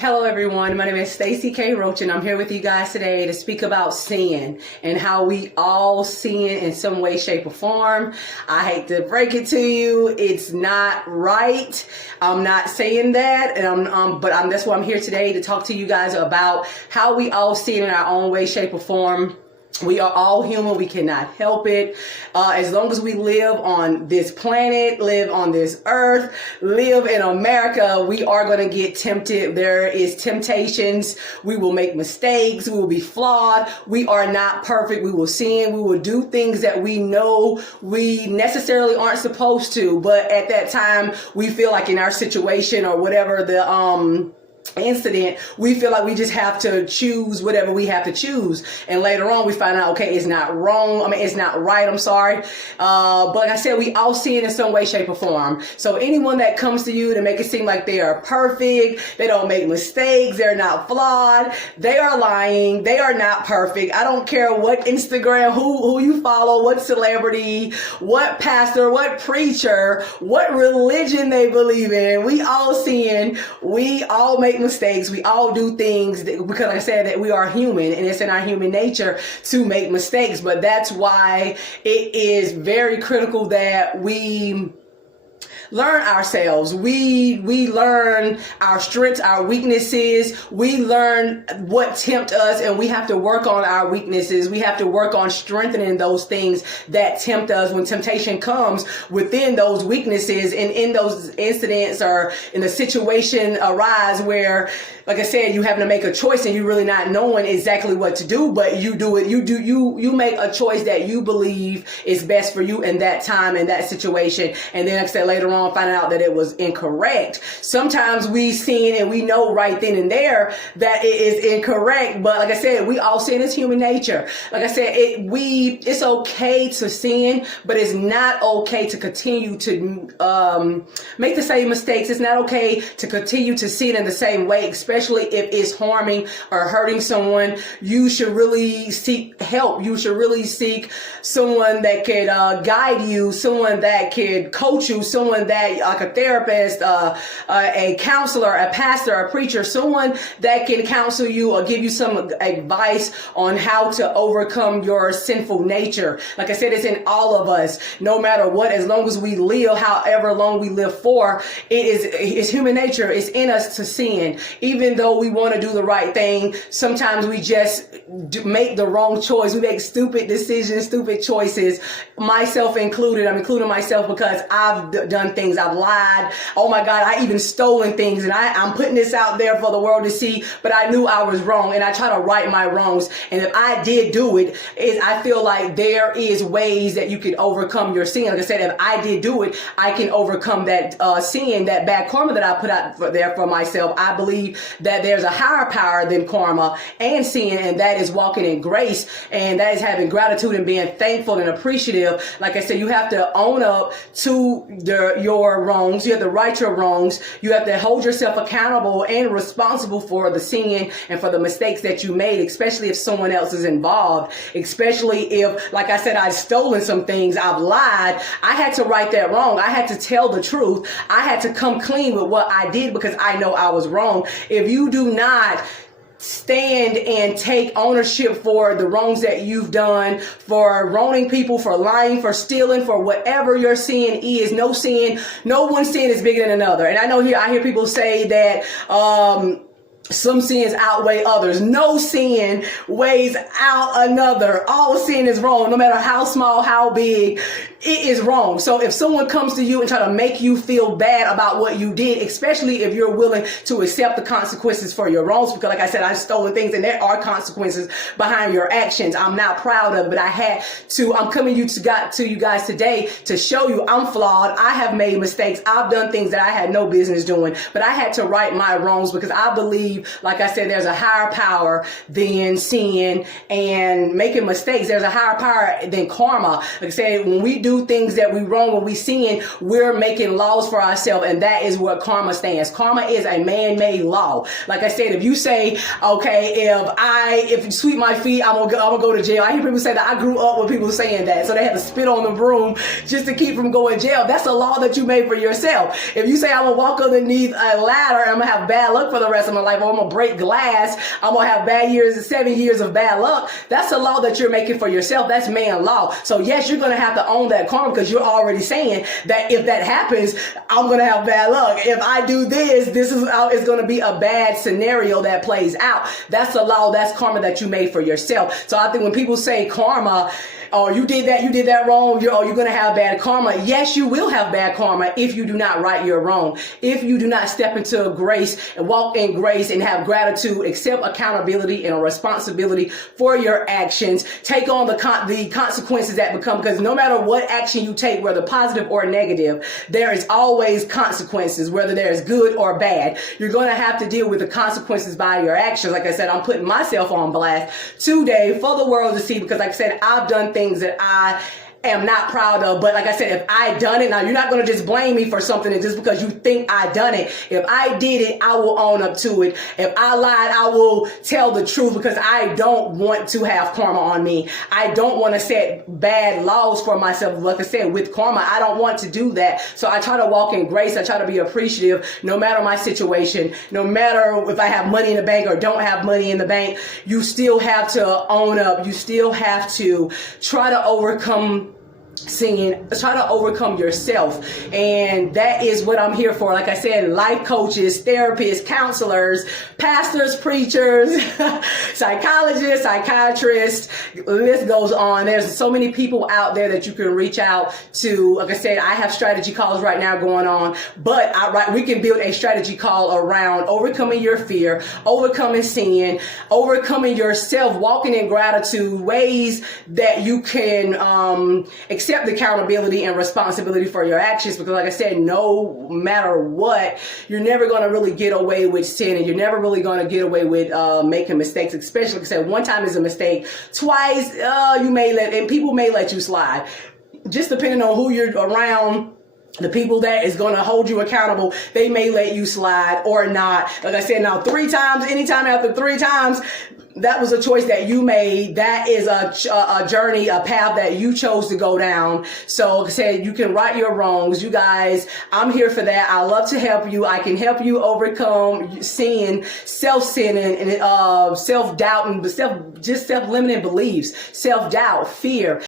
Hello everyone, my name is Stacey K. Roach and I'm here with you guys today to speak about sin and how we all sin in some way, shape, or form. I hate to break it to you, it's not right. I'm not saying that, and that's why I'm here today to talk to you guys about how we all sin in our own way, shape, or form. We are all human. We cannot help it. As long as we live on this planet, live on this earth, live in America, we are going to get tempted. There is temptations. We will make mistakes. We will be flawed. We are not perfect. We will sin. We will do things that we know we necessarily aren't supposed to. But at that time, we feel like in our situation or whatever the incident, we feel like we just have to choose whatever we have to choose, and later on we find out, okay, it's not wrong. It's not right. I'm sorry, but like I said, we all sin in some way, shape, or form. So anyone that comes to you to make it seem like they are perfect, they don't make mistakes, they're not flawed, they are lying. They are not perfect. I don't care what Instagram, who you follow, what celebrity, what pastor, what preacher, what religion they believe in. We all sin. We all make mistakes. We all do things because, like I said, that we are human and it's in our human nature to make mistakes. But that's why it is very critical that we learn ourselves. We learn our strengths, our weaknesses. We learn what tempt us, and we have to work on our weaknesses. We have to work on strengthening those things that tempt us when temptation comes within those weaknesses, and in those incidents or in the situation arise where, like I said, you having to make a choice and you really not knowing exactly what to do, but you do it. You make a choice that you believe is best for you in that time, in that situation. And then, like I said, later on, find out that it was incorrect. Sometimes we sin and we know right then and there that it is incorrect. But like I said, we all sin as human nature. Like I said, it's okay to sin, but it's not okay to continue to make the same mistakes. It's not okay to continue to sin in the same way, especially if it's harming or hurting someone. You should really seek help. You should really seek someone that could guide you, someone that could coach you, someone that, like a therapist, a counselor, a pastor, a preacher, someone that can counsel you or give you some advice on how to overcome your sinful nature. Like I said, it's in all of us, no matter what, as long as we live, however long we live for, it's human nature. It's in us to sin. Even though we want to do the right thing, sometimes we just make the wrong choice. We make stupid decisions, stupid choices, myself included. I'm including myself because I've done things. I've lied. Oh my God, I even stolen things, and I'm putting this out there for the world to see, but I knew I was wrong, and I try to right my wrongs. And if I did do it, I feel like there is ways that you can overcome your sin. Like I said, if I did do it, I can overcome that sin, that bad karma that I put out there for myself. I believe that there's a higher power than karma and sin, and that is walking in grace, and that is having gratitude and being thankful and appreciative. Like I said, you have to own up to your wrongs. You have to right your wrongs. You have to hold yourself accountable and responsible for the sin and for the mistakes that you made, especially if someone else is involved, especially if, like I said, I've stolen some things, I've lied. I had to right that wrong. I had to tell the truth. I had to come clean with what I did because I know I was wrong. If you do not stand and take ownership for the wrongs that you've done, for wronging people, for lying, for stealing, for whatever your sin is, no one sin is bigger than another. And I hear people say that some sins outweigh others. No sin weighs out another. All sin is wrong, no matter how small, how big. It is wrong. So if someone comes to you and try to make you feel bad about what you did, especially if you're willing to accept the consequences for your wrongs, because like I said, I've stolen things and there are consequences behind your actions. I'm not proud of it, but I had to. I'm coming to you guys today to show you I'm flawed. I have made mistakes. I've done things that I had no business doing, but I had to right my wrongs because I believe, like I said, there's a higher power than sin and making mistakes. There's a higher power than karma. Like I said, when we do things that we wrong, when we sin, we're making laws for ourselves, and that is what karma stands. Karma is a man-made law. Like I said, if you say, okay, if you sweep my feet, I'm gonna go to jail. I hear people say that. I grew up with people saying that, so they had to spit on the broom just to keep from going to jail. That's a law that you made for yourself. If you say I'm gonna walk underneath a ladder and I'm gonna have bad luck for the rest of my life, If I'm gonna break glass, I'm gonna have bad years, 7 years of bad luck. That's a law that you're making for yourself. That's man law. So yes, you're gonna have to own that karma, because you're already saying that if that happens, I'm gonna have bad luck. If I do this is how it's gonna be a bad scenario that plays out. That's a law. That's karma that you made for yourself. So I think when people say karma, oh, you did that wrong, you're going to have bad karma. Yes, you will have bad karma if you do not right your wrong. If you do not step into grace and walk in grace and have gratitude, accept accountability and a responsibility for your actions, take on the consequences that become, because no matter what action you take, whether positive or negative, there is always consequences, whether there's good or bad. You're going to have to deal with the consequences by your actions. Like I said, I'm putting myself on blast today for the world to see, because like I said, I've done things that I am not proud of. But like I said, if I done it, now you're not going to just blame me for something just because you think I done it. If I did it, I will own up to it. If I lied, I will tell the truth, because I don't want to have karma on me. I don't want to set bad laws for myself. Like I said, with karma, I don't want to do that. So I try to walk in grace. I try to be appreciative no matter my situation, no matter if I have money in the bank or don't have money in the bank. You still have to own up. You still have to try to overcome try to overcome yourself. And that is what I'm here for. Like I said, life coaches, therapists, counselors, pastors, preachers, psychologists, psychiatrists, the list goes on. There's so many people out there that you can reach out to. Like I said, I have strategy calls right now going on, but we can build a strategy call around overcoming your fear, overcoming sin, overcoming yourself, walking in gratitude, ways that you can accept accountability and responsibility for your actions. Because like I said, no matter what, you're never going to really get away with sin, and you're never really going to get away with making mistakes. Especially, like I said, one time is a mistake. Twice, people may let you slide. Just depending on who you're around. The people that is going to hold you accountable, they may let you slide or not. Like I said, now 3 times, anytime after 3 times, that was a choice that you made. That is a journey, a path that you chose to go down. So like I said, you can right your wrongs. You guys, I'm here for that. I love to help you. I can help you overcome sin, self-sinning, and self-doubting, self-limiting beliefs, self-doubt, fear.